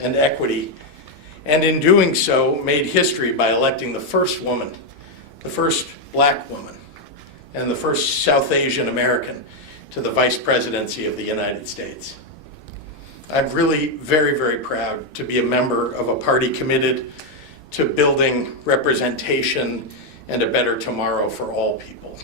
and equity, and in doing so made history by electing the first woman, the first black woman, and the first South Asian American to the vice presidency of the United States. I'm really very, very proud to be a member of a party committed to building representation and a better tomorrow for all people.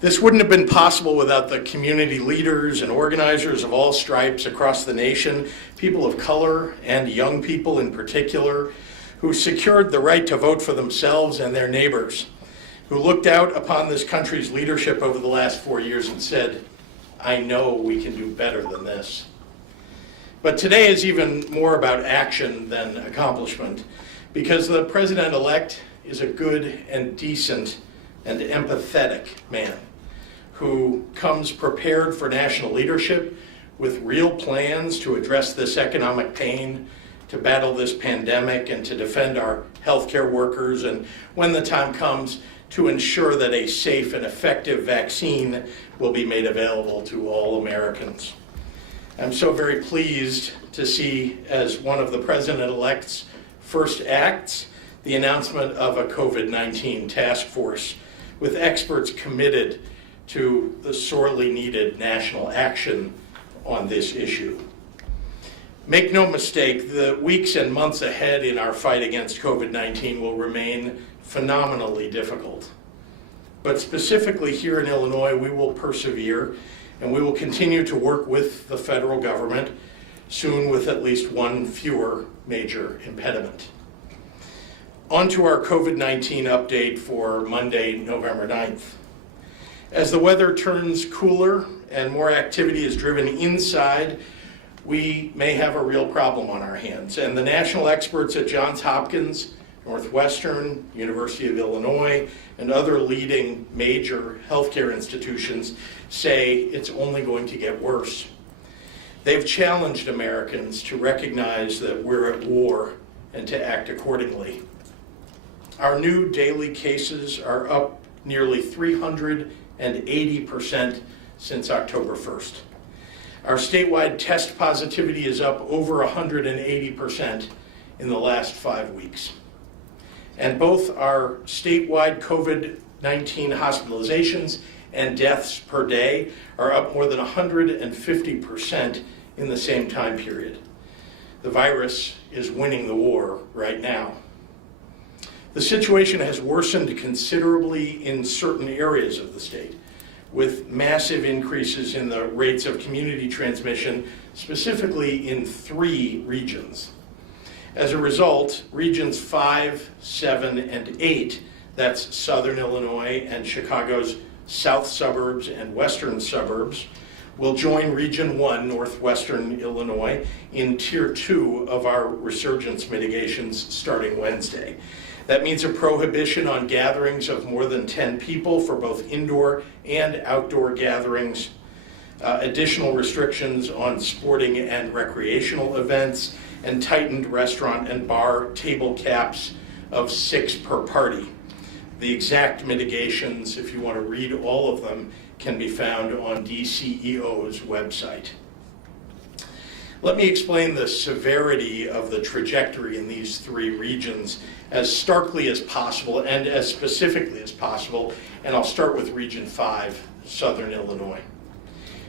This wouldn't have been possible without the community leaders and organizers of all stripes across the nation, people of color and young people in particular, who secured the right to vote for themselves and their neighbors, who looked out upon this country's leadership over the last 4 years and said, I know we can do better than this. But today is even more about action than accomplishment, because the president-elect is a good and decent and empathetic man who comes prepared for national leadership with real plans to address this economic pain, to battle this pandemic, and to defend our healthcare workers, and when the time comes, to ensure that a safe and effective vaccine will be made available to all Americans. I'm so very pleased to see, as one of the president-elect's first acts, the announcement of a COVID-19 task force with experts committed to the sorely needed national action on this issue. Make no mistake, the weeks and months ahead in our fight against COVID-19 will remain phenomenally difficult. But specifically here in Illinois, we will persevere and we will continue to work with the federal government, soon with at least one fewer major impediment. On to our COVID-19 update for Monday, November 9th. As the weather turns cooler and more activity is driven inside, we may have a real problem on our hands. And the national experts at Johns Hopkins, Northwestern, University of Illinois, and other leading major healthcare institutions say it's only going to get worse. They've challenged Americans to recognize that we're at war and to act accordingly. Our new daily cases are up nearly 380% since October 1st. Our statewide test positivity is up over 180% in the last 5 weeks. And both our statewide COVID-19 hospitalizations and deaths per day are up more than 150% in the same time period. The virus is winning the war right now. The situation has worsened considerably in certain areas of the state, with massive increases in the rates of community transmission, specifically in 3 regions. As a result, regions 5, 7, and 8, that's Southern Illinois and Chicago's south suburbs and western suburbs, will join Region 1, Northwestern Illinois, in Tier 2 of our resurgence mitigations starting Wednesday. That means a prohibition on gatherings of more than 10 people for both indoor and outdoor gatherings, additional restrictions on sporting and recreational events, and tightened restaurant and bar table caps of 6 per party. The exact mitigations, if you want to read all of them, can be found on DCEO's website. Let me explain the severity of the trajectory in these 3 regions as starkly as possible and as specifically as possible, and I'll start with Region 5, Southern Illinois.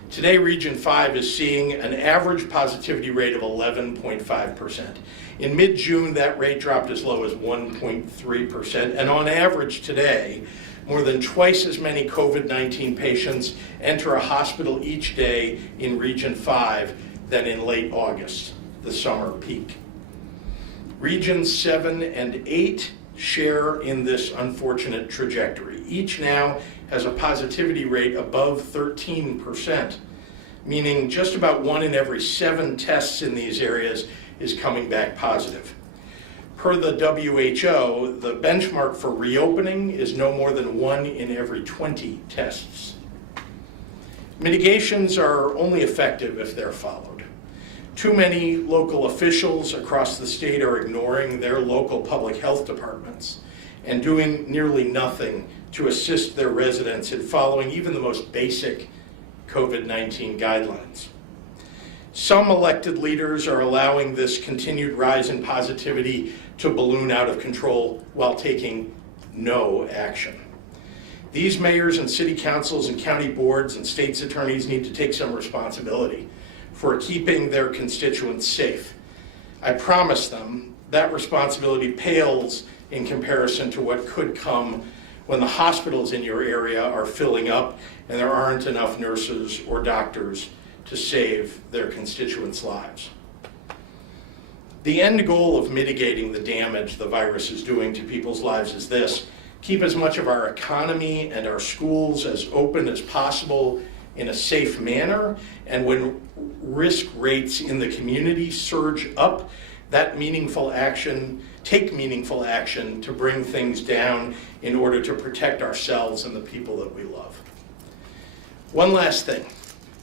Today, Region 5 is seeing an average positivity rate of 11.5%. In mid-June, that rate dropped as low as 1.3%, and on average today, more than twice as many COVID-19 patients enter a hospital each day in Region 5 than in late August, the summer peak. Regions 7 and 8 share in this unfortunate trajectory. Each now has a positivity rate above 13%, meaning just about 1 in every 7 tests in these areas is coming back positive. Per the WHO, the benchmark for reopening is no more than 1 in every 20 tests. Mitigations are only effective if they're followed. Too many local officials across the state are ignoring their local public health departments and doing nearly nothing to assist their residents in following even the most basic COVID-19 guidelines. Some elected leaders are allowing this continued rise in positivity to balloon out of control while taking no action. These mayors and city councils and county boards and state's attorneys need to take some responsibility for keeping their constituents safe. I promise them that responsibility pales in comparison to what could come when the hospitals in your area are filling up and there aren't enough nurses or doctors to save their constituents' lives. The end goal of mitigating the damage the virus is doing to people's lives is this: keep as much of our economy and our schools as open as possible in a safe manner, and when risk rates in the community surge up, take meaningful action to bring things down in order to protect ourselves and the people that we love. One last thing.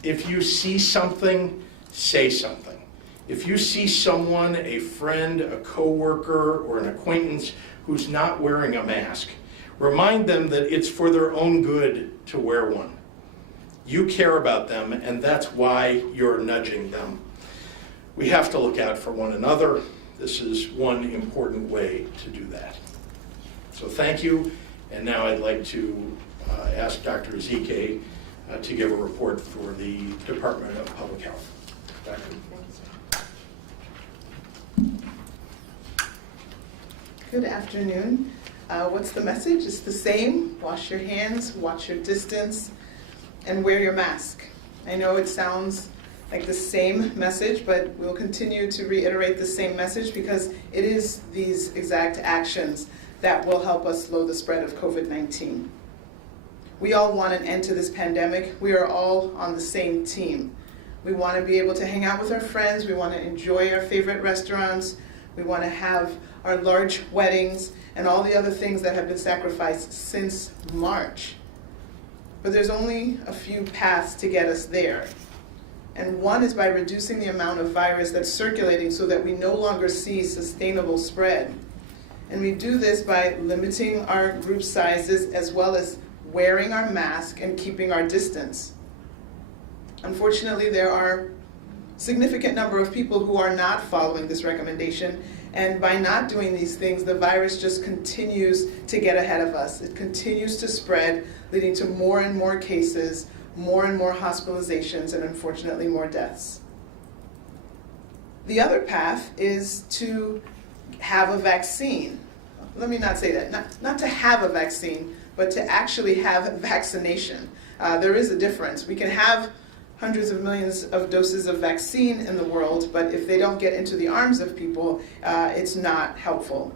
If you see something, say something. If you see someone, a friend, a coworker, or an acquaintance who's not wearing a mask, remind them that it's for their own good to wear one. You care about them, and that's why you're nudging them. We have to look out for one another. This is one important way to do that. So thank you, and now I'd like to ask Dr. Ezike to give a report for the Department of Public Health. Dr. Good afternoon. What's the message? It's the same. Wash your hands, watch your distance, and wear your mask. I know it sounds like the same message, but we'll continue to reiterate the same message because it is these exact actions that will help us slow the spread of COVID-19. We all want an end to this pandemic. We are all on the same team. We want to be able to hang out with our friends. We want to enjoy our favorite restaurants. We want to have our large weddings and all the other things that have been sacrificed since March. But there's only a few paths to get us there. And one is by reducing the amount of virus that's circulating so that we no longer see sustainable spread. And we do this by limiting our group sizes as well as wearing our mask and keeping our distance. Unfortunately, there are a significant number of people who are not following this recommendation, and by not doing these things, the virus just continues to get ahead of us. It continues to spread, leading to more and more cases, more and more hospitalizations, and unfortunately more deaths. The other path is to have a vaccine. Let me not say that, not to have a vaccine, but to actually have vaccination. There is a difference. We can have hundreds of millions of doses of vaccine in the world, but if they don't get into the arms of people, it's not helpful.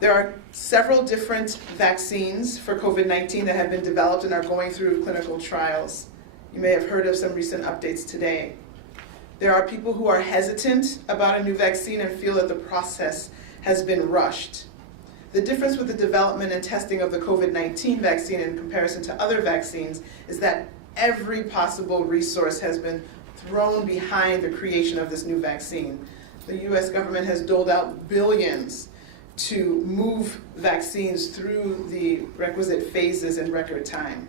There are several different vaccines for COVID-19 that have been developed and are going through clinical trials. You may have heard of some recent updates today. There are people who are hesitant about a new vaccine and feel that the process has been rushed. The difference with the development and testing of the COVID-19 vaccine in comparison to other vaccines is that every possible resource has been thrown behind the creation of this new vaccine. The US government has doled out billions to move vaccines through the requisite phases in record time.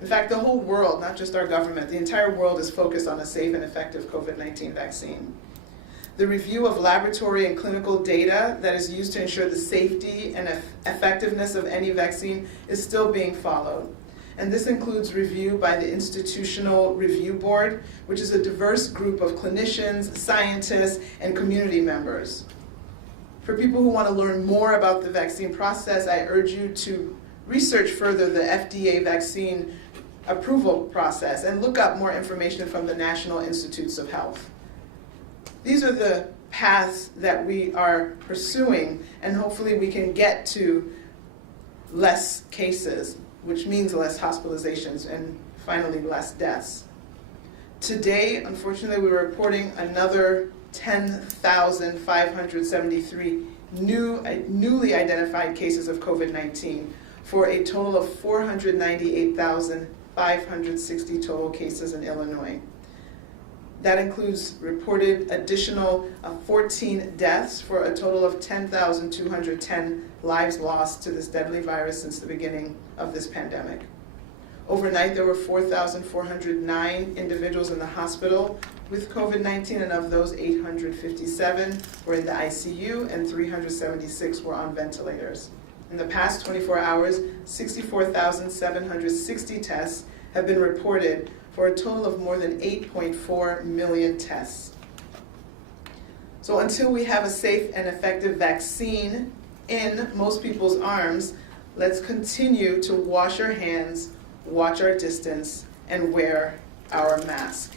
In fact, the whole world, not just our government, the entire world is focused on a safe and effective COVID-19 vaccine. The review of laboratory and clinical data that is used to ensure the safety and effectiveness of any vaccine is still being followed. And this includes review by the Institutional Review Board, which is a diverse group of clinicians, scientists, and community members. For people who want to learn more about the vaccine process, I urge you to research further the FDA vaccine approval process and look up more information from the National Institutes of Health. These are the paths that we are pursuing, and hopefully we can get to less cases, which means less hospitalizations and finally less deaths. Today, unfortunately, we're reporting another 10,573 newly identified cases of COVID-19 for a total of 498,560 total cases in Illinois. That includes reported additional 14 deaths for a total of 10,210 lives lost to this deadly virus since the beginning of this pandemic. Overnight, there were 4,409 individuals in the hospital with COVID-19, and of those, 857 were in the ICU and 376 were on ventilators. In the past 24 hours, 64,760 tests have been reported for a total of more than 8.4 million tests. So until we have a safe and effective vaccine in most people's arms, let's continue to wash our hands, watch our distance, and wear our mask.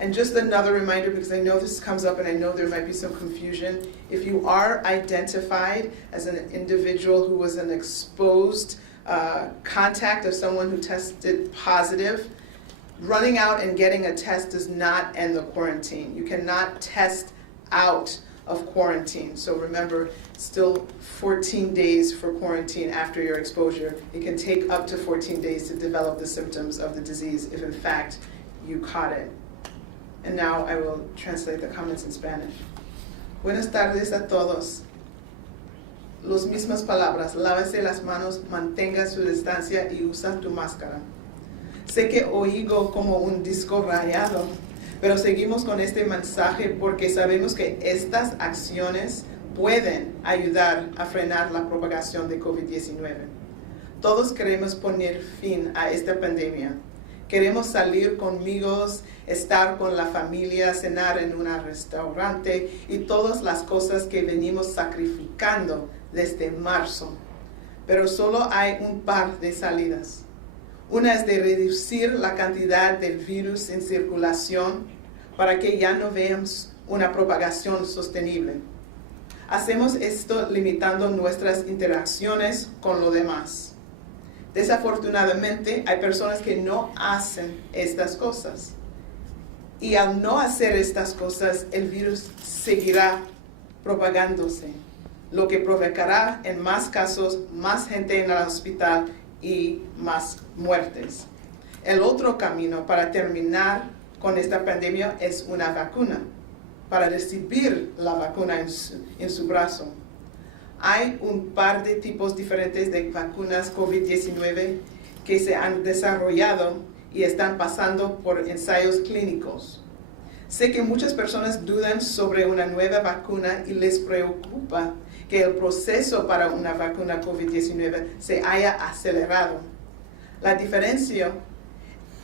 And just another reminder, because I know this comes up and I know there might be some confusion, if you are identified as an individual who was an exposed contact of someone who tested positive, running out and getting a test does not end the quarantine. You cannot test out of quarantine. So remember, still 14 days for quarantine after your exposure. It can take up to 14 days to develop the symptoms of the disease if in fact you caught it. And now I will translate the comments in Spanish. Buenas tardes a todos. Las mismas palabras, lávese las manos, mantenga su distancia y usa tu máscara. Sé que oigo como un disco rayado, pero seguimos con este mensaje porque sabemos que estas acciones pueden ayudar a frenar la propagación de COVID-19. Todos queremos poner fin a esta pandemia. Queremos salir con amigos, estar con la familia, cenar en un restaurante y todas las cosas que venimos sacrificando desde marzo. Pero solo hay un par de salidas. Una es de reducir la cantidad del virus en circulación para que ya no veamos una propagación sostenible. Hacemos esto limitando nuestras interacciones con los demás. Desafortunadamente, hay personas que no hacen estas cosas. Y al no hacer estas cosas, el virus seguirá propagándose, lo que provocará en más casos, más gente en el hospital y más muertes. El otro camino para terminar con esta pandemia es una vacuna, para recibir la vacuna en su brazo. Hay un par de tipos diferentes de vacunas COVID-19 que se han desarrollado y están pasando por ensayos clínicos. Sé que muchas personas dudan sobre una nueva vacuna y les preocupa que el proceso para una vacuna COVID-19 se haya acelerado. La diferencia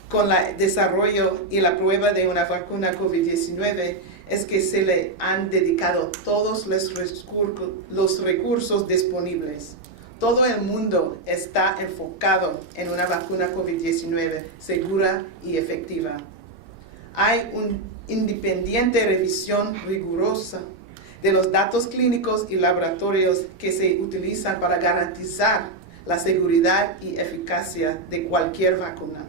con el desarrollo y la prueba de una vacuna COVID-19 es que se le han dedicado todos los recursos disponibles. Todo el mundo está enfocado en una vacuna COVID-19 segura y efectiva. Hay una independiente revisión rigurosa de los datos clínicos y laboratorios que se utilizan para garantizar la seguridad y eficacia de cualquier vacuna.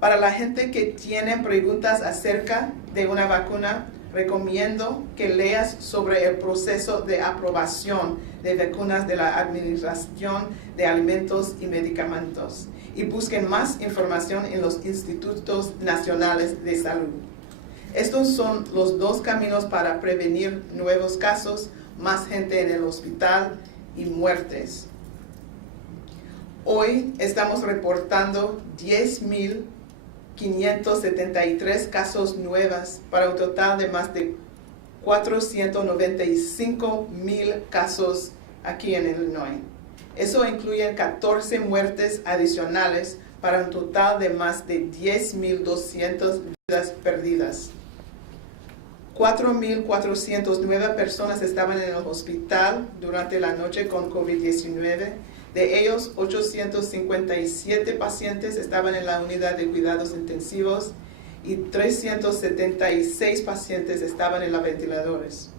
Para la gente que tiene preguntas acerca de una vacuna, recomiendo que leas sobre el proceso de aprobación de vacunas de la Administración de Alimentos y Medicamentos y busquen más información en los institutos nacionales de salud. Estos son los dos caminos para prevenir nuevos casos, más gente en el hospital y muertes. Hoy estamos reportando 10,573 casos nuevos para un total de más de 495,000 casos aquí en Illinois. Eso incluye 14 muertes adicionales para un total de más de 10,200 vidas perdidas. 4,409 personas estaban en el hospital durante la noche con COVID-19. De ellos, 857 pacientes estaban en la unidad de cuidados intensivos y 376 pacientes estaban en los ventiladores.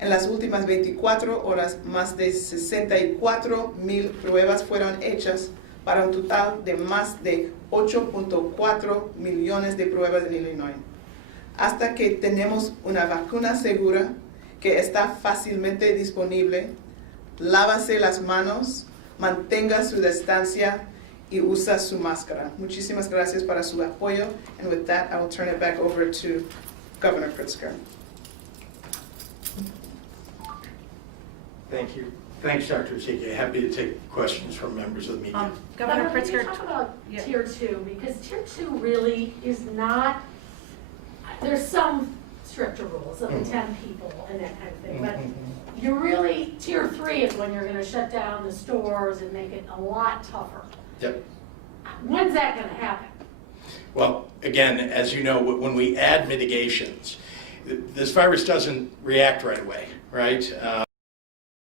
En las últimas 24 horas, más de 64,000 pruebas fueron hechas para un total de más de 8.4 millones de pruebas en Illinois. Hasta que tenemos una vacuna segura que está fácilmente disponible, lávase las manos, mantenga su distancia y usa su máscara. Muchísimas gracias para su apoyo. And with that, I will turn it back over to Governor Pritzker. Thank you. Thanks, Dr. Zeke. Happy to take questions from members of the media. Governor Can you Pritzker. talk about Yeah. tier 2, because tier 2 really is not, there's some stricter rules of the 10 people and that kind of thing, but you really, tier 3 is when you're going to shut down the stores and make it a lot tougher. Yep. When's that going to happen? Well, again, as you know, when we add mitigations, this virus doesn't react right away, right?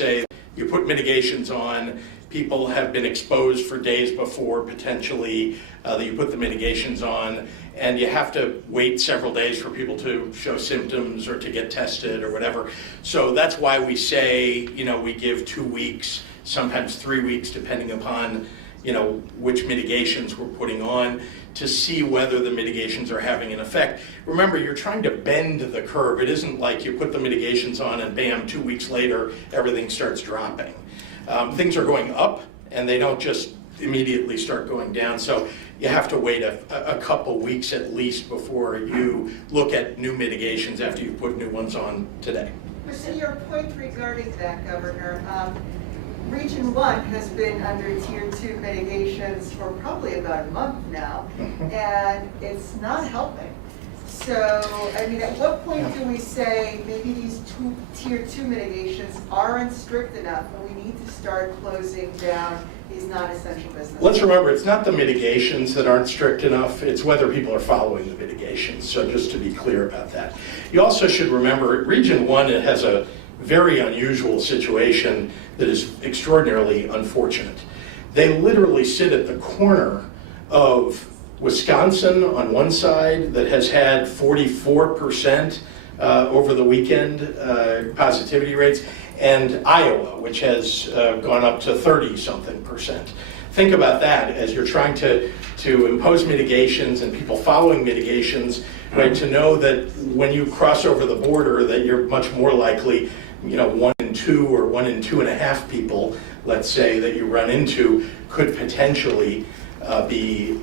Say you put mitigations on, people have been exposed for days before potentially that you put the mitigations on, and you have to wait several days for people to show symptoms or to get tested or whatever. So that's why we say, we give 2 weeks, sometimes 3 weeks, depending upon which mitigations we're putting on, to see whether the mitigations are having an effect. Remember, you're trying to bend the curve. It isn't like you put the mitigations on and bam, 2 weeks later, everything starts dropping. Things are going up and they don't just immediately start going down. So you have to wait a couple weeks at least before you look at new mitigations after you put new ones on today. To your point regarding that, Governor, Region 1 has been under Tier 2 mitigations for probably about a month now, and it's not helping. So, I mean, at what point do we say maybe these Tier 2 mitigations aren't strict enough and we need to start closing down these non-essential businesses? Let's remember, it's not the mitigations that aren't strict enough, it's whether people are following the mitigations. So just to be clear about that. You also should remember, Region 1 has a very unusual situation that is extraordinarily unfortunate. They literally sit at the corner of Wisconsin on one side that has had 44% over the weekend positivity rates, and Iowa, which has gone up to 30-something%. Think about that as you're trying to impose mitigations and people following mitigations, right, to know that when you cross over the border that you're much more likely, 1 in 2 or 1 in 2.5 people, let's say, that you run into could potentially be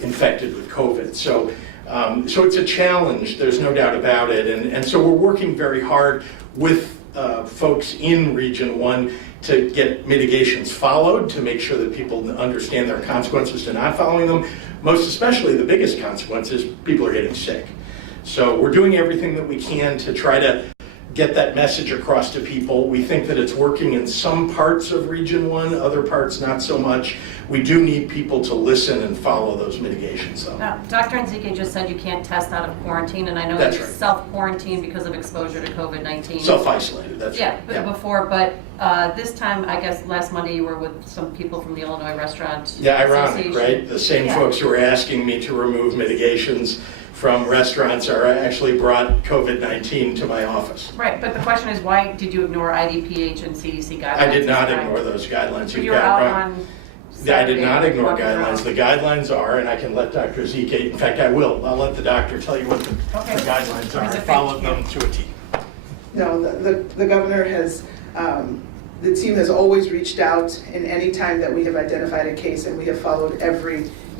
infected with COVID. So it's a challenge, there's no doubt about it, and so we're working very hard with folks in Region 1 to get mitigations followed, to make sure that people understand their consequences to not following them. Most especially, the biggest consequence is people are getting sick. So we're doing everything that we can to try to get that message across to people. We think that it's working in some parts of Region 1, other parts not so much. We do need people to listen and follow those mitigations, though. Dr. Nzike just said you can't test out of quarantine, and I know That's you're right. self-quarantined because of exposure to COVID-19. Self-isolated, that's Yeah, right. but before, but this time, I guess last Monday you were with some people from the Illinois Restaurant Yeah, ironic, Association. right? The same Yeah. folks who are asking me to remove mitigations from restaurants are actually brought COVID-19 to my office. Right, but the question is, why did you ignore IDPH and CDC guidelines? I did not ignore those guidelines. You were out on I did not Saturday ignore walking guidelines. around. The guidelines are, and I can let Dr. Zeke, in fact, I will. I'll let the doctor tell you what the guidelines are. I followed them to a T. No, the governor has, the team has always reached out in any time that we have identified a case, and we have followed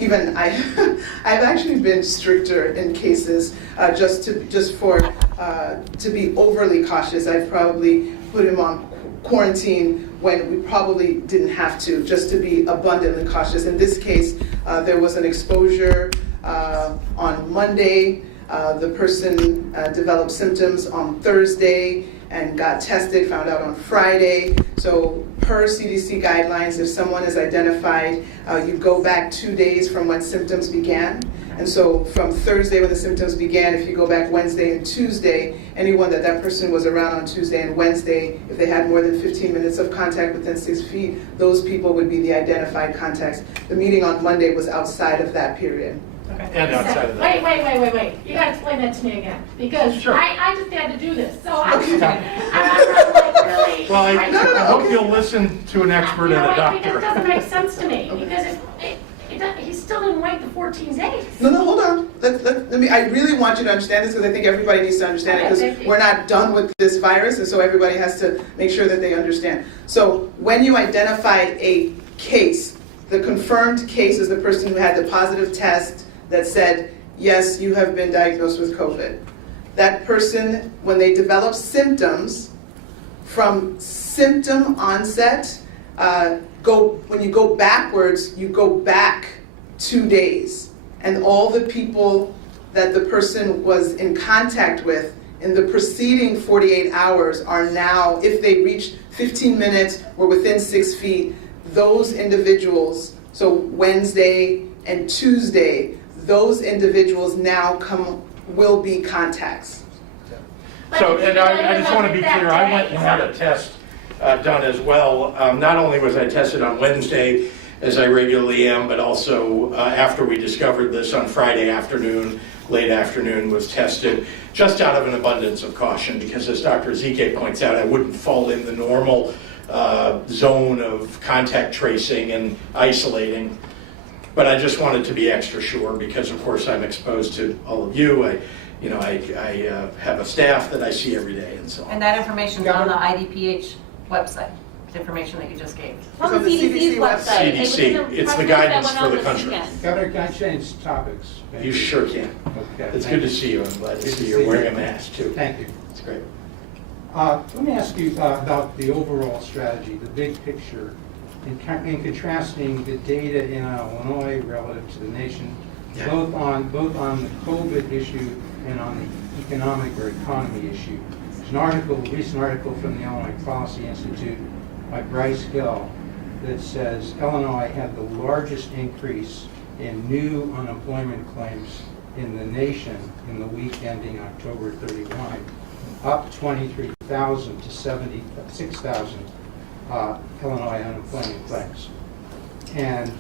even I've actually been stricter in cases to be overly cautious. I've probably put him on quarantine when we probably didn't have to, just to be abundantly cautious. In this case, there was an exposure on Monday. The person developed symptoms on Thursday and got tested, found out on Friday. So per CDC guidelines, if someone is identified, you go back 2 days from when symptoms began. And so from Thursday when the symptoms began, if you go back Wednesday and Tuesday, anyone that person was around on Tuesday and Wednesday, if they had more than 15 minutes of contact within 6 feet, those people would be the identified contacts. The meeting on Monday was outside of that period. And outside of that. Wait. You gotta explain that to me again, because Sure. I just had to do this, so I'm really. Well, I No, hope okay. you'll listen to an expert and a Because doctor. it doesn't make sense to me, because he still didn't wait the 14 days. No, hold on. Let me. I really want you to understand this because I think everybody needs to understand it, Okay. because we're not done with this virus, and so everybody has to make sure that they understand. So when you identify a case, the confirmed case is the person who had the positive test that said, yes, you have been diagnosed with COVID. That person, when they develop symptoms, from symptom onset, when you go backwards, you go back 2 days. And all the people that the person was in contact with in the preceding 48 hours are now, if they reached 15 minutes or within 6 feet, those individuals, so Wednesday and Tuesday, those individuals now will be contacts. So, and I just want to be clear, I went and had a test done as well. Not only was I tested on Wednesday, as I regularly am, but also after we discovered this on Friday afternoon, late afternoon, was tested just out of an abundance of caution, because as Dr. Zike points out, I wouldn't fall in the normal zone of contact tracing and isolating. But I just wanted to be extra sure, because of course I'm exposed to all of you. I have a staff that I see every day and so on. And that information is on the IDPH website, the information that you just gave. On the CDC website. CDC, it's the guidance for the country. Governor, can I change topics? You sure can. Okay. It's good to see you. I'm glad to see you're wearing a mask too. Thank you. It's great. Let me ask you about the overall strategy, the big picture, in contrasting the data in Illinois relative to the nation, Yeah. both on the COVID issue and on the economic or economy issue. There's a recent article from the Illinois Policy Institute by Bryce Hill that says Illinois had the largest increase in new unemployment claims in the nation in the week ending October 31, up 23,000 to 76,000 Illinois unemployment claims. And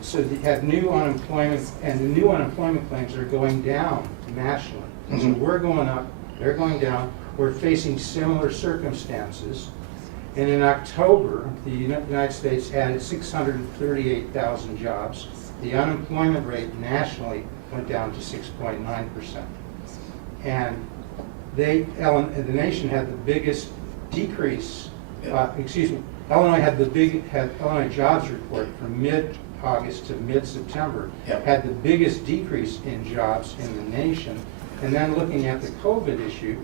so you have new unemployment, and the new unemployment claims are going down nationally. So we're going up, they're going down. We're facing similar circumstances. And in October, the United States added 638,000 jobs. The unemployment rate nationally went down to 6.9%. And the nation had the biggest decrease. Illinois had Illinois jobs report from mid-August to mid-September, had the biggest decrease in jobs in the nation. And then looking at the COVID issue,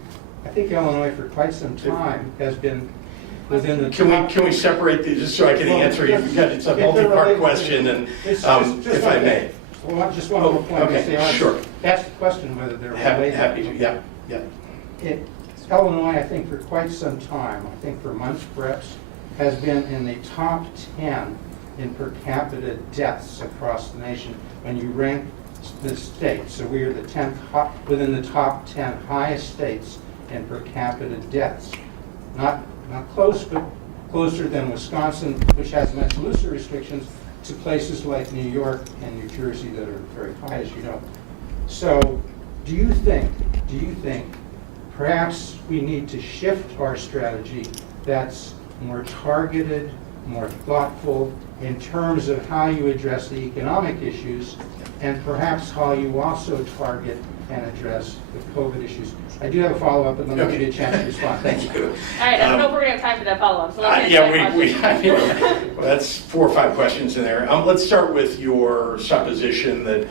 I think Illinois for quite some time has been within the Can we separate these, just so I can answer you? It's a multi-part question, and if I may. Well, just one more point. Okay, sure. Ask the question whether they're related. Happy to, yeah. Illinois, I think for quite some time, I think for months perhaps, has been in the top 10 in per capita deaths across the nation when you rank the states. So we are the 10th, within the top 10 highest states in per capita deaths. Not close, but closer than Wisconsin, which has much looser restrictions, to places like New York and New Jersey that are very high, as you know. So do you think perhaps we need to shift our strategy that's more targeted, more thoughtful in terms of how you address the economic issues, and perhaps how you also target and address the COVID issues? I do have a follow-up, and let me give you a chance to respond. Thank you. All right, I don't know if we're going to have time for that follow-up, so let's Well, that's 4 or 5 questions in there. Let's start with your supposition that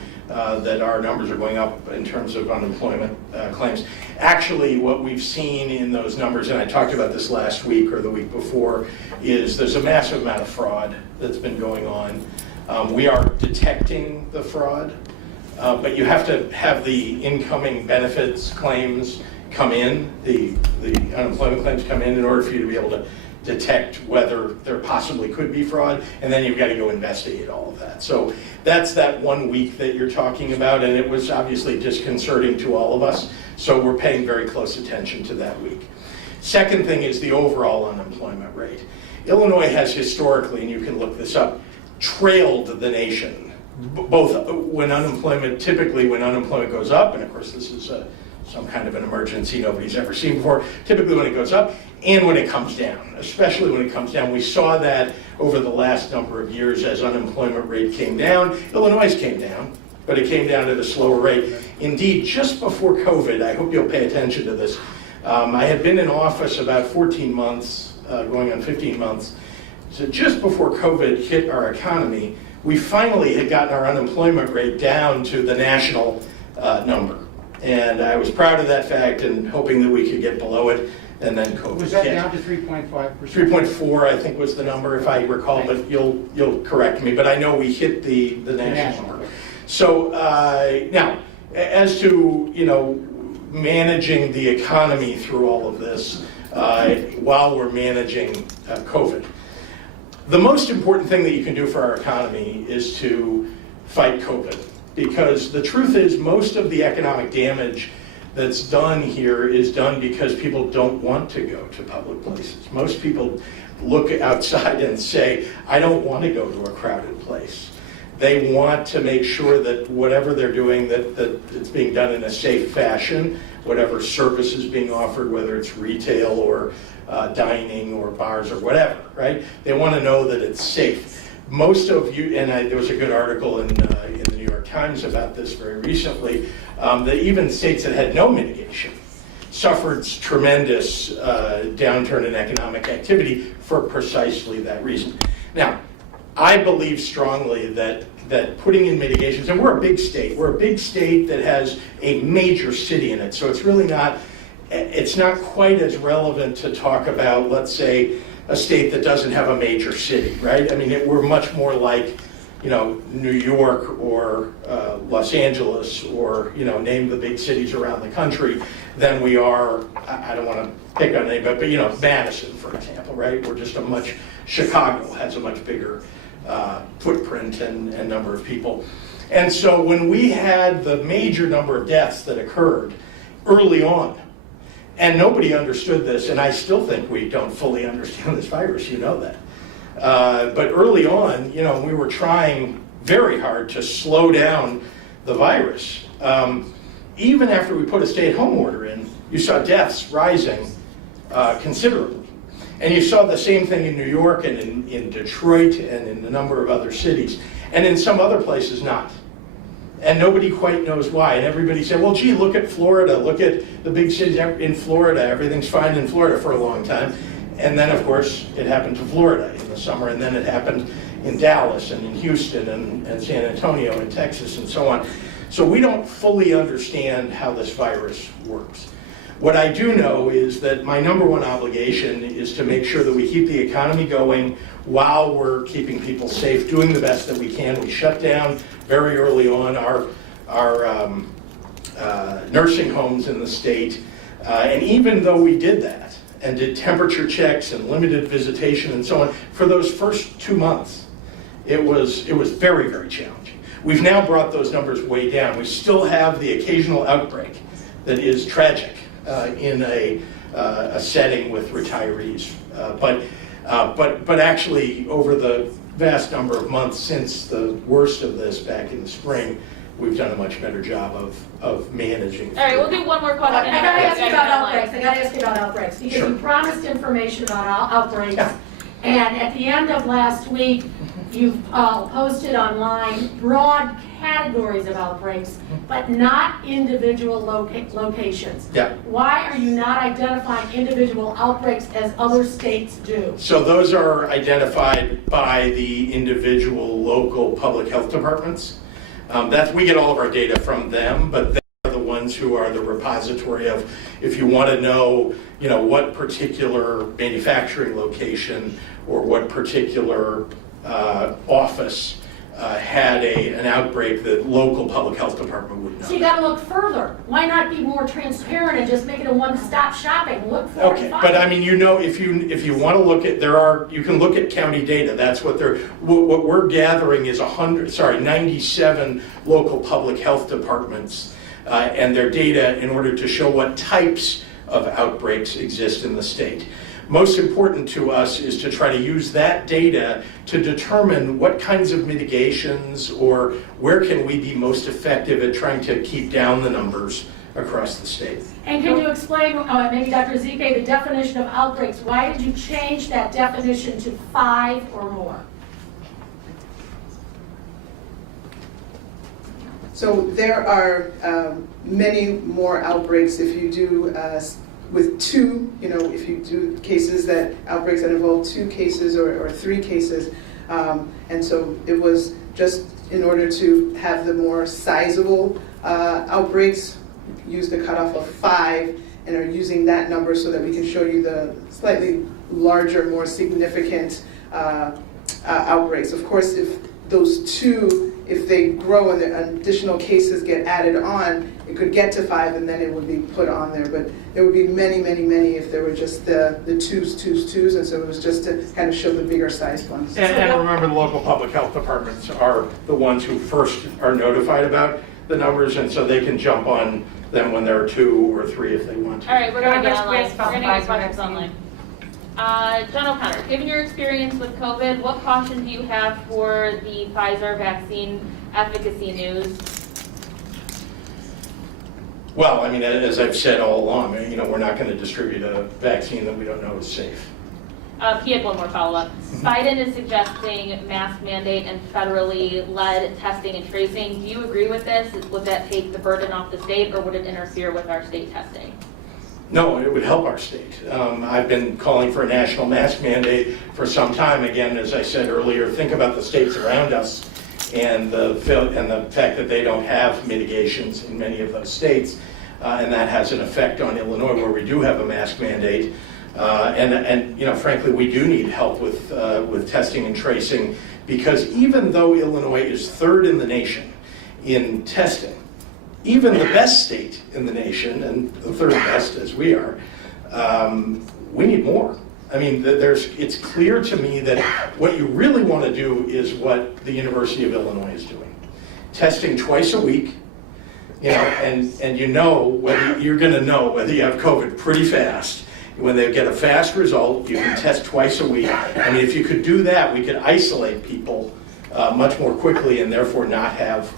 our numbers are going up in terms of unemployment claims. Actually, what we've seen in those numbers, and I talked about this last week or the week before, is there's a massive amount of fraud that's been going on. We are detecting the fraud, but you have to have the incoming benefits claims come in, the unemployment claims come in order for you to be able to detect whether there possibly could be fraud, and then you've got to go investigate all of that. So that's that 1 week that you're talking about, and it was obviously disconcerting to all of us, so we're paying very close attention to that week. Second thing is the overall unemployment rate. Illinois has historically, and you can look this up, trailed the nation, both typically when unemployment goes up, and of course this is some kind of an emergency nobody's ever seen before, typically when it goes up, and when it comes down, especially when it comes down. We saw that over the last number of years as unemployment rate came down. Illinois came down, but it came down at a slower rate. Indeed, just before COVID, I hope you'll pay attention to this, I had been in office about 14 months, going on 15 months. So just before COVID hit our economy, we finally had gotten our unemployment rate down to the national number. And I was proud of that fact and hoping that we could get below it. and then COVID Was that hit. down to 3.5%? 3.4, I think, was the number, if I recall, but you'll correct me. But I know we hit the national number. So now, as to managing the economy through all of this while we're managing COVID, the most important thing that you can do for our economy is to fight COVID, because the truth is most of the economic damage that's done here is done because people don't want to go to public places. Most people look outside and say, I don't want to go to a crowded place. They want to make sure that whatever they're doing, that it's being done in a safe fashion, whatever service is being offered, whether it's retail or dining or bars or whatever, right? They want to know that it's safe. Most of you, and there was a good article in the New York Times about this very recently, that even states that had no mitigation suffered tremendous downturn in economic activity for precisely that reason. Now, I believe strongly that putting in mitigations, and we're a big state that has a major city in it, so it's not quite as relevant to talk about, let's say, a state that doesn't have a major city, right? I mean, we're much more like, New York or Los Angeles or, name the big cities around the country than we are, I don't want to pick on anybody, but, Madison, for example, right? Chicago has a much bigger footprint and number of people. And so when we had the major number of deaths that occurred early on, and nobody understood this, and I still think we don't fully understand this virus, that. But early on, we were trying very hard to slow down the virus. Even after we put a stay-at-home order in, you saw deaths rising considerably. And you saw the same thing in New York and in Detroit and in a number of other cities. And in some other places not. And nobody quite knows why. And everybody said, well, gee, look at Florida. Look at the big cities in Florida. Everything's fine in Florida for a long time. And then, of course, it happened to Florida in the summer. And then it happened in Dallas and in Houston and San Antonio and Texas and so on. So we don't fully understand how this virus works. What I do know is that my number one obligation is to make sure that we keep the economy going while we're keeping people safe, doing the best that we can. We shut down very early on our nursing homes in the state. And even though we did that and did temperature checks and limited visitation and so on, for those first 2 months, it was very, very challenging. We've now brought those numbers way down. We still have the occasional outbreak that is tragic in a setting with retirees. But actually, over the vast number of months since the worst of this back in the spring, we've done a much better job of managing. All right, we'll do one more question. I gotta ask you about outbreaks, because Sure. you promised information about outbreaks. And at the end of last week, you posted online broad categories of outbreaks, but not individual locations. Yeah. Why are you not identifying individual outbreaks as other states do? So those are identified by the individual local public health departments. We get all of our data from them, but they are the ones who are the repository of, if you want to know, what particular manufacturing location or what particular office had an outbreak, that local public health department would know. So you gotta look further. Why not be more transparent and just make it a one-stop shopping? Look for it. Okay, but I mean, if you want to look at, you can look at county data. That's what what we're gathering is 97 local public health departments and their data in order to show what types of outbreaks exist in the state. Most important to us is to try to use that data to determine what kinds of mitigations or where can we be most effective at trying to keep down the numbers across the state. And can you explain, maybe Dr. Zike, the definition of outbreaks? Why did you change that definition to 5 or more? So there are many more outbreaks if you do with two, if you do outbreaks that involve 2 cases or 3 cases. And so it was just in order to have the more sizable outbreaks, use the cutoff of 5 and are using that number so that we can show you the slightly larger, more significant outbreaks. Of course, if those two, if they grow and the additional cases get added on, it could get to 5 and then it would be put on there. But there would be many, many, many if there were just the twos, and so it was just to kind of show the bigger sized ones. And remember, the local public health departments are the ones who first are notified about the numbers, and so they can jump on them when there are 2 or 3 if they want to. All right, we're gonna get online. Let's We're gonna Pfizer get questions vaccine. online. John O'Connor, given your experience with COVID, what caution do you have for the Pfizer vaccine efficacy news? Well, I mean, as I've said all along, you know, we're not going to distribute a vaccine that we don't know is safe. He had one more follow-up. Biden is suggesting mask mandate and federally led testing and tracing. Do you agree with this? Would that take the burden off the state, or would it interfere with our state testing? No, it would help our state. I've been calling for a national mask mandate for some time. Again, as I said earlier, think about the states around us and the fact that they don't have mitigations in many of those states, and that has an effect on Illinois, where we do have a mask mandate. And you know, frankly, we do need help with testing and tracing, because even though Illinois is 3rd in the nation in testing, even the best state in the nation, and the 3rd best as we are, we need more. I mean, it's clear to me that what you really want to do is what the University of Illinois is doing. Testing twice a week, you know, and you know whether you're going to know whether you have COVID pretty fast. When they get a fast result, you can test twice a week. I mean, if you could do that, we could isolate people much more quickly and therefore not have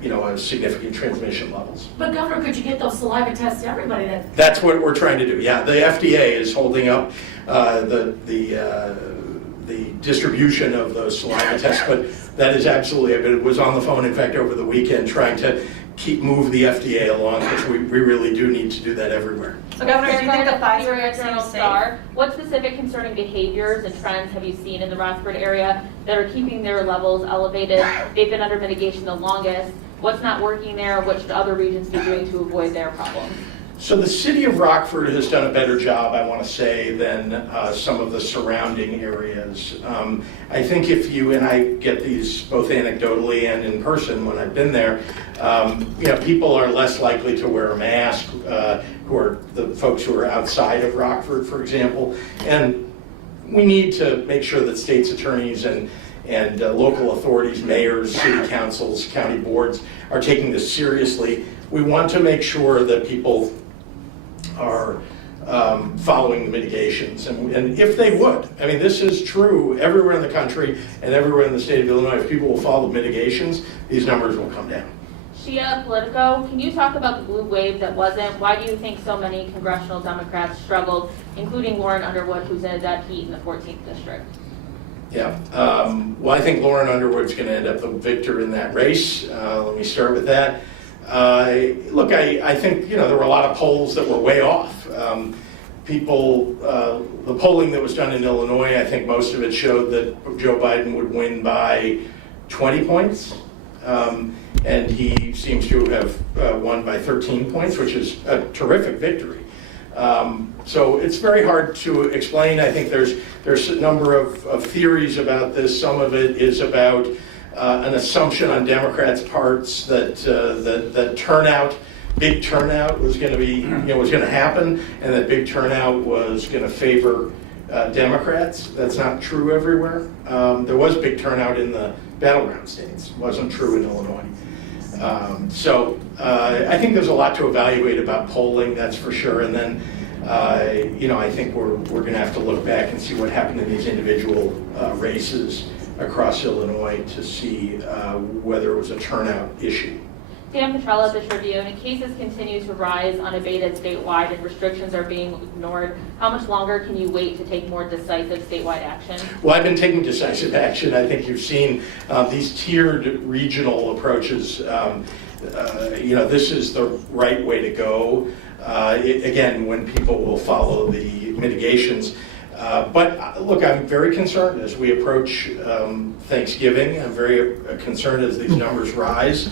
you know, a significant transmission levels. But Governor, could you get those saliva tests to everybody then? That's what we're trying to do. Yeah, the FDA is holding up the distribution of those saliva tests, but that is absolutely, it was on the phone, in fact, over the weekend, trying to move the FDA along, because we really do need to do that everywhere. So Governor, do you think the Pfizer Journal vaccine is safe? Star, what specific concerning behaviors and trends have you seen in the Rockford area that are keeping their levels elevated? They've been under mitigation the longest. What's not working there? What should other regions be doing to avoid their problems? So the city of Rockford has done a better job, I want to say, than some of the surrounding areas. I think if you, and I get these both anecdotally and in person when I've been there, you know, people are less likely to wear a mask, who are the folks who are outside of Rockford, for example. And we need to make sure that state's attorneys and local authorities, mayors, city councils, county boards are taking this seriously. We want to make sure that people are following the mitigations, and if they would, I mean, this is true everywhere in the country and everywhere in the state of Illinois. If people will follow the mitigations, these numbers will come down. Shia Politico, can you talk about the blue wave that wasn't? Why do you think so many congressional Democrats struggled, including Lauren Underwood, who's in a dead heat in the 14th district? Yeah, well, I think Lauren Underwood's going to end up the victor in that race. Let me start with that. Look, I think, you know, there were a lot of polls that were way off. The polling that was done in Illinois, I think most of it showed that Joe Biden would win by 20 points. And he seems to have won by 13 points, which is a terrific victory. So it's very hard to explain. I think there's a number of theories about this. Some of it is about an assumption on Democrats' parts that turnout, big turnout, was going to be, you know, was going to happen, and that big turnout was going to favor Democrats. That's not true everywhere. There was big turnout in the battleground states. It wasn't true in Illinois. So I think there's a lot to evaluate about polling, that's for sure. And then, you know, I think we're going to have to look back and see what happened in these individual races across Illinois to see whether it was a turnout issue. Dan Petrella at the Tribune, and cases continue to rise unabated statewide and restrictions are being ignored. How much longer can you wait to take more decisive statewide action? Well, I've been taking decisive action. I think you've seen these tiered regional approaches. You know, this is the right way to go. Again, when people will follow the mitigations. But look, I'm very concerned as we approach Thanksgiving. I'm very concerned as these numbers rise.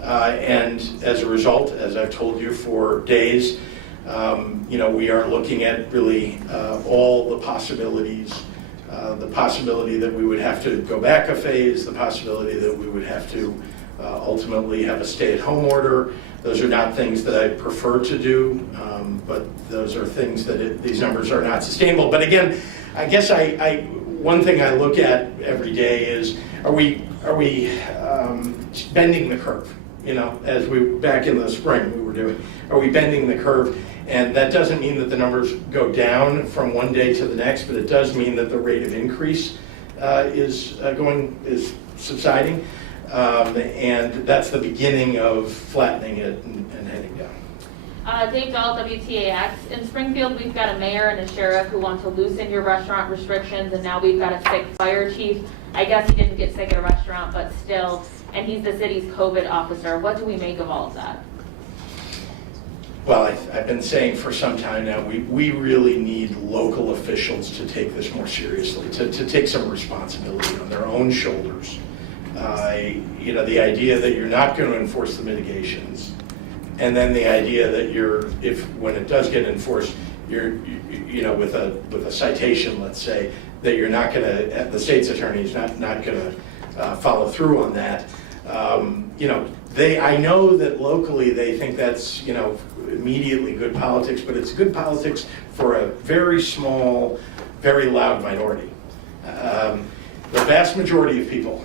And as a result, as I've told you for days, We are looking at really all the possibilities, the possibility that we would have to go back a phase, the possibility that we would have to ultimately have a stay-at-home order. Those are not things that I prefer to do, but those are things that these numbers are not sustainable. But again, I guess one thing I look at every day is, are we bending the curve? As we back in the spring we were doing, are we bending the curve? And that doesn't mean that the numbers go down from one day to the next, but it does mean that the rate of increase is subsiding, and that's the beginning of flattening it and heading down. Dave Dahl, WTAX. In Springfield, we've got a mayor and a sheriff who want to loosen your restaurant restrictions, and now we've got a sick fire chief. I guess he didn't get sick at a restaurant, but still, and he's the city's COVID officer. What do we make of all of that? Well, I've been saying for some time now, we really need local officials to take this more seriously, to take some responsibility on their own shoulders. The idea that you're not going to enforce the mitigations, and then the idea that when it does get enforced, with a citation, let's say, that you're not going to, the state's attorney is not going to follow through on that. I know that locally they think that's, immediately good politics, but it's good politics for a very small, very loud minority. The vast majority of people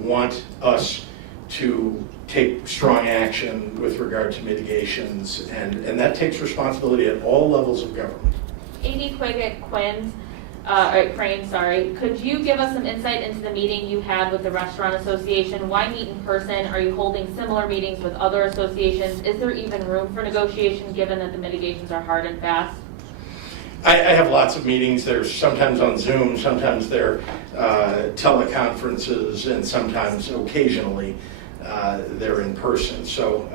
want us to take strong action with regard to mitigations, and that takes responsibility at all levels of government. A.D. Crane, could you give us some insight into the meeting you had with the Restaurant Association? Why meet in person? Are you holding similar meetings with other associations? Is there even room for negotiation given that the mitigations are hard and fast? I have lots of meetings. They're sometimes on Zoom, sometimes they're teleconferences, and sometimes, occasionally, they're in person. So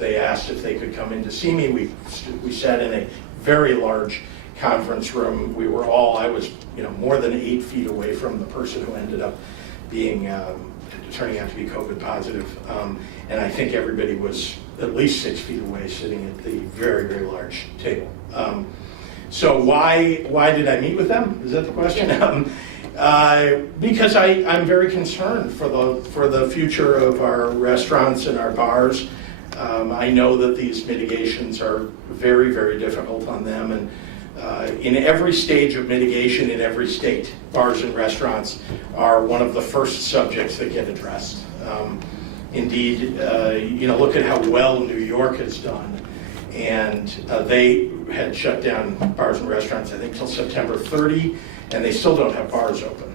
they asked if they could come in to see me. We sat in a very large conference room. I was more than 8 feet away from the person who ended up turning out to be COVID positive. And I think everybody was at least 6 feet away, sitting at the very, very large table. So why did I meet with them? Is that the question? Yeah. Because I'm very concerned for the future of our restaurants and our bars. I know that these mitigations are very, very difficult on them, and in every stage of mitigation in every state, bars and restaurants are one of the first subjects that get addressed. Indeed, look at how well New York has done, and they had shut down bars and restaurants, I think, till September 30, and they still don't have bars open.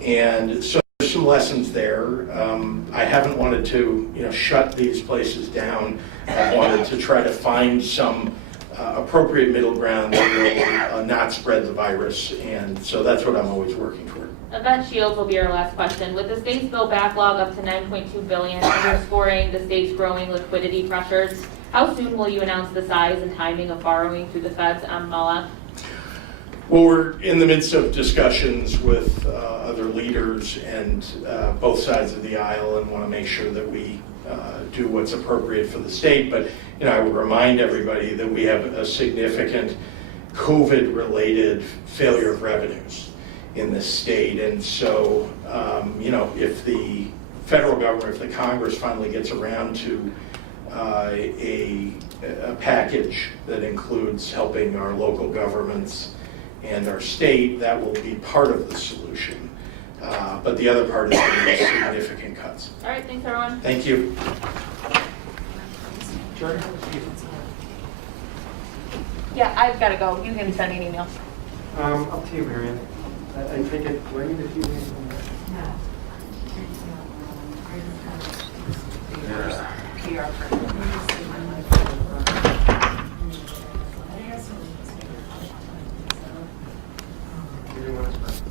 And so there's some lessons there. I haven't wanted to, shut these places down. I wanted to try to find some appropriate middle ground that will not spread the virus, and so that's what I'm always working toward. Event Shields will be our last question. With the state's bill backlog up to $9.2 billion, underscoring the state's growing liquidity pressures, how soon will you announce the size and timing of borrowing through the Fed's MLF? Well, we're in the midst of discussions with other leaders and both sides of the aisle, and want to make sure that we do what's appropriate for the state. But I would remind everybody that we have a significant COVID-related failure of revenues in this state, and so if the federal government, if the Congress finally gets around to a package that includes helping our local governments and our state, that will be part of the solution. But the other part is going to be significant cuts. All right, thanks everyone. Thank you. Yeah, I've got to go. You can send me an email. Up to you, Marion. I take it, do I need a few minutes on that? PR for